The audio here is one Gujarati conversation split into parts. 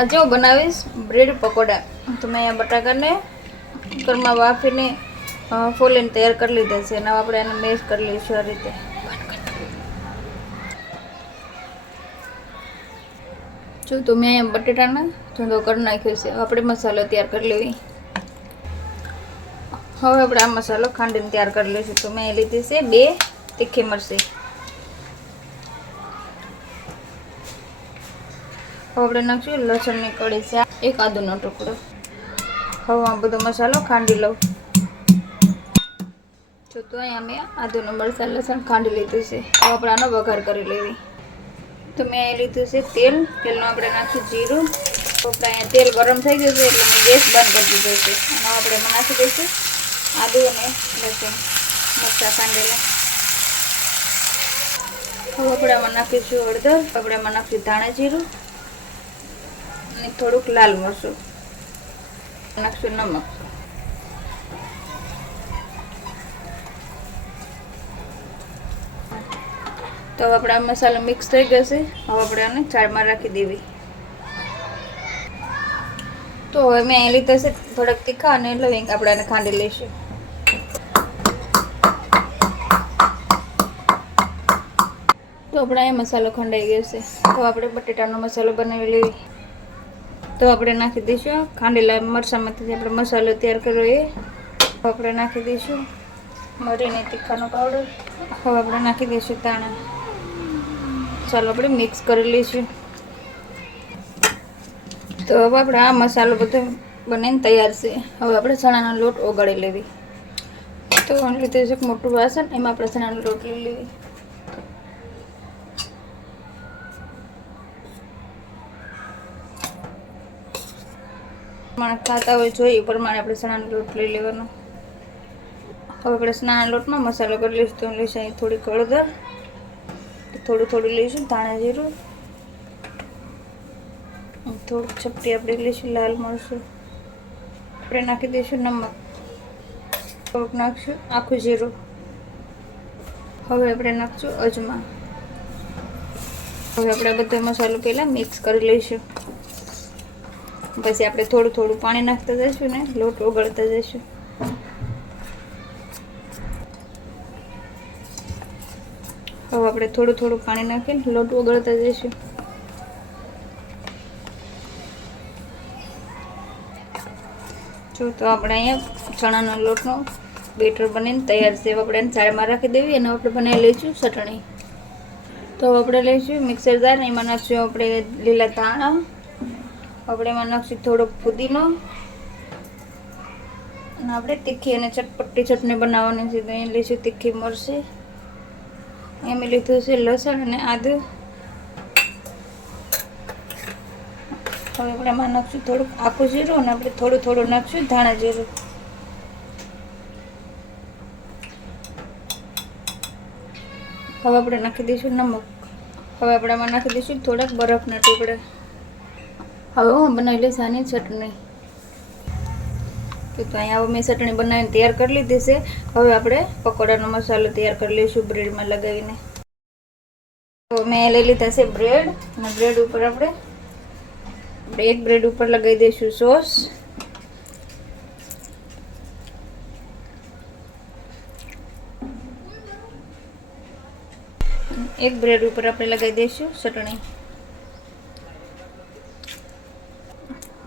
આજે હું બનાવીશ બ્રેડ પકોડા. તો મેં અહીંયા બટાકાને કુકરમાં બાફીને ફોલીને તૈયાર કરી લીધા છે અને આપણે એને મેશ કરી લઈશું આ રીતે. જો તો મેં અહીંયા બટેટાને ધોધો કરી નાખ્યો છે. આપણે મસાલો તૈયાર કરી લેવી. હવે આપણે આ મસાલો ખાંડીને તૈયાર કરી લઈશું. તો મેં લીધી છે 2 તીખી મરચી. હવે આપણે નાખશું લસણની કળી છે, 1 આદુનો ટુકડો. હવે આ બધો મસાલો ખાંડી લઉં. જો તો અહીંયા મેં આદુનો મરચાં લસણ ખાંડી લીધું છે. હવે આપણે આનો વઘાર કરી લેવી. તો મેં અહીં લીધું છે તેલ. તેલનું આપણે નાખશું જીરું. તો આપણે અહીંયા તેલ ગરમ થઈ ગયું છે એટલે મેં ગેસ બંધ કરી દીધો છે. અને આપણે એમાં નાખી દઈશું આદુ અને લસણ મરચાં ખાંડેલા. હવે આપણે આમાં નાખીશું હળદર. આપણે એમાં નાખીશું ધાણા જીરું અને થોડુંક લાલ મરચું. નાખશું નમક. તો હવે આપણે આ મસાલો મિક્સ થઈ જશે. હવે આપણે આને ચાળમાં રાખી દેવી. તો હવે મેં અહીં લીધા છે થોડાક તીખા અને લવિંગ. આપણે આને ખાંડી લઈશું. તો આપણે અહીં મસાલો ખંડાઈ ગયો છે. તો આપણે બટેટાનો મસાલો બનાવી લેવી. તો આપણે નાખી દઈશું ખાંડેલા મરચાંમાંથી આપણે મસાલો તૈયાર કર્યો એ. આપણે નાખી દઈશું મરીને તીખાનો પાવડર. હવે આપણે નાખી દઈશું ધાણા. ચાલો આપણે મિક્સ કરી લઈશું. તો હવે આપણે આ મસાલો બધો બનીને તૈયાર છે. હવે આપણે ચણાનો લોટ ઓગાળી લેવી. તો લીધું છે એક મોટું વાસણ, એમાં આપણે ચણાનો લોટ લઈ લેવી. ખાતા હોય જોઈએ એ પ્રમાણે આપણે ચણાનો લોટ લઈ લેવાનો. હવે આપણે ચણાના લોટમાં મસાલો કરી લઈશું. તો લઈશું અહીં થોડીક હળદર, થોડું લઈશું ધાણા જીરું, થોડુંક ચપટી આપણે લઈશું લાલ મરચું. આપણે નાખી દઈશું નમક, થોડુંક નાખશું આખું જીરું. હવે આપણે નાખશું અજમા. હવે આપણે બધો મસાલો પહેલાં મિક્સ કરી લઈશું. પછી આપણે થોડું પાણી નાખતા જઈશું ને લોટ ઓગળતા જઈશું. હવે આપણે થોડું પાણી નાખીને લોટ ઓગળતા જઈશું. જો તો આપણે અહીંયા ચણાનો લોટનો બેટર બનીને તૈયાર છે. આપણે એને ચાળમાં રાખી દેવી અને આપણે બનાવી લઈશું ચટણી. તો આપણે લઈશું મિક્સર જાર. એમાં નાખશું આપણે લીલા ધાણા. આપણે એમાં નાખશું થોડોક પુદીનો. અને આપણે તીખી અને ચટપટી ચટણી બનાવવાની છે. તો અહીં લઈશું તીખી મરચી. એમ લીધું છે લસણ અને આદુ. હવે આપણે એમાં નાખશું થોડુંક આખું જીરું અને આપણે થોડું નાખશું ધાણા જીરું. હવે આપણે નાખી દઈશું નમક. હવે આપણે એમાં નાખી દઈશું થોડાક બરફના ટુકડા. હવે હું બનાવી લઈશ આની ચટણી. તો અહીંયા મેં ચટણી બનાવીને તૈયાર કરી લીધી છે. હવે આપણે પકોડાનો મસાલો તૈયાર કરી લઈશું બ્રેડમાં લગાવીને. તો મેં લઈ લીધા છે બ્રેડ. અને બ્રેડ ઉપર આપણે એક બ્રેડ ઉપર લગાવી દઈશું સોસ. એક બ્રેડ ઉપર આપણે લગાવી દઈશું ચટણી.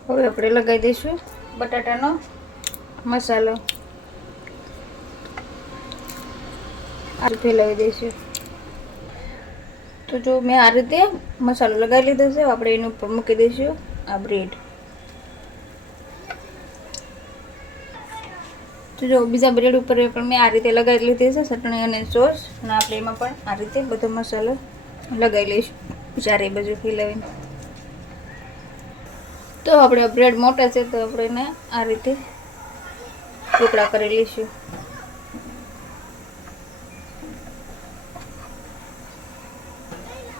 હવે આપણે લગાવી દઈશું બટાટાનો મસાલો. આ ફેલાવી દઈશું. તો જો મેં આ રીતે મસાલો લગાવી લીધો છે. આપણે એની ઉપર મૂકી દઈશું આ બ્રેડ. તો જો બીજા બ્રેડ ઉપર પણ મેં આ રીતે લગાવી લીધી છે ચટણી અને સોસ. અને આપણે એમાં પણ આ રીતે બધો મસાલો લગાવી લઈશું ચારે બાજુ ફેલાવીને. તો આપણે બ્રેડ મોટા છે તો આપણે એને આ રીતે ટુકડા કરી લઈશું.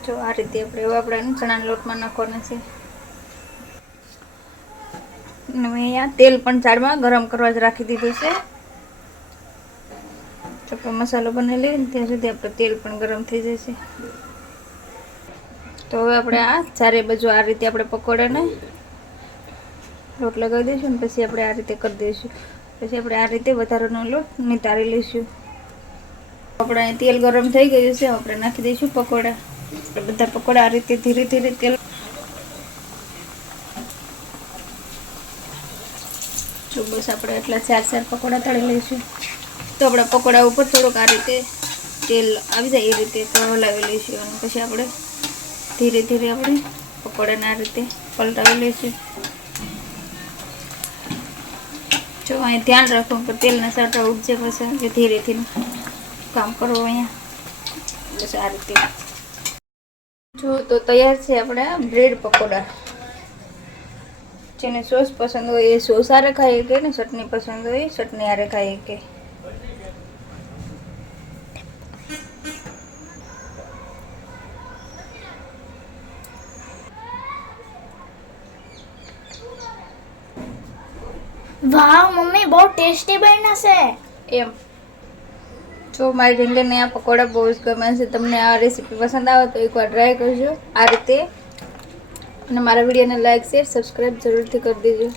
જો આ રીતે આપણે આપણે ચણાના લોટમાં નાખવાના છે. મેં અહીંયા તેલ પણ ચાળમાં ગરમ કરવા જ રાખી દીધું છે. ચોખ્ખો મસાલો બનાવી લઈએ ને ત્યાં સુધી આપણે તેલ પણ ગરમ થઈ જશે. તો હવે આપણે આ ચારે બાજુ આ રીતે આપણે પકોડાને લોટ લગાવી દઈશું ને પછી આપણે આ રીતે કરી દઈશું. પછી આપણે આ રીતે વધારાનો લોટ નિતારી લઈશું. આપણે અહીં તેલ ગરમ થઈ ગયું છે, આપણે નાખી દઈશું પકોડા. બધા પકોડા આ રીતે ધીરે ધીરે તેલ જો બસ આપણે એટલા 4 પકોડા તળી લઈશું. તો આપણા પકોડા ઉપર થોડુંક આ રીતે તેલ આવી જાય એ રીતે તો હલાવી લઈશું. અને પછી આપણે ધીરે ધીરે આપણે પકોડાને આ રીતે પલટાવી લઈશું. જો અહીં ધ્યાન રાખવું કે તેલના સાટા ઉઠજે પછી કે ધીરેથી કામ કરવું અહીંયા. બસ આ રીતે જો તો તૈયાર છે આપણા બ્રેડ પકોડા. જેને સોસ પસંદ હોય એ સોસ આરે ખાઈ કે ને ચટણી પસંદ હોય ચટણી આરે ખાઈ કે. વાહ મમ્મી બહુ ટેસ્ટી બન્યા છે. એમ જો મારી રીંગણને આ પકોડા બહુ જ ગમે છે. તમને આ રેસીપી પસંદ આવે તો એકવાર ટ્રાય કરજો આ રીતે. અને મારા વિડીયોને લાઈક શેર સબસ્ક્રાઈબ જરૂરથી કરી દેજો.